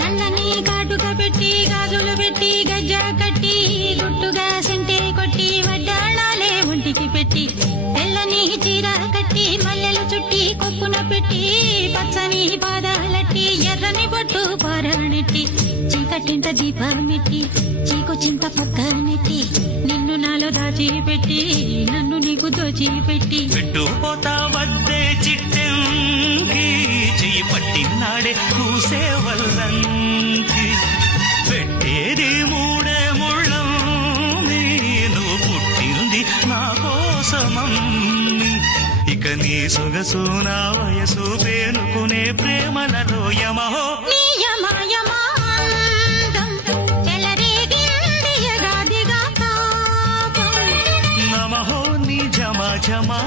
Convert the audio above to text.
నల్లని కాటుక పెట్టి గాజులు పెట్టి గజ్జ కట్టి గుట్టుగా సెంటే కొట్టి వడ్డాణాలే ఒంటికి పెట్టి తెల్లని చీర కట్టి మల్లెలు చుట్టి కొప్పున పెట్టి పచ్చని పాదాలట్టి ఎర్రని బొట్టు పారాణెట్టి చీకటింట దీపమెట్టి చీకు చింత పక్క నెట్టి నిన్ను నాలో దాచిపెట్టి నన్ను నీకు దోచిపెట్టి పెట్టుపోతా వద్దే చిట్టెంకి చెయ్యి పట్టినాడే కూసే వల్లంకి పెట్టేది మూడే ముళ్ళం నేను పుట్టింది నా కోసమమ్మి ఇక నీ సొగసు నా వయసు పేనుకునే ప్రేమలలో యమహో నమహో నీ జమా జమా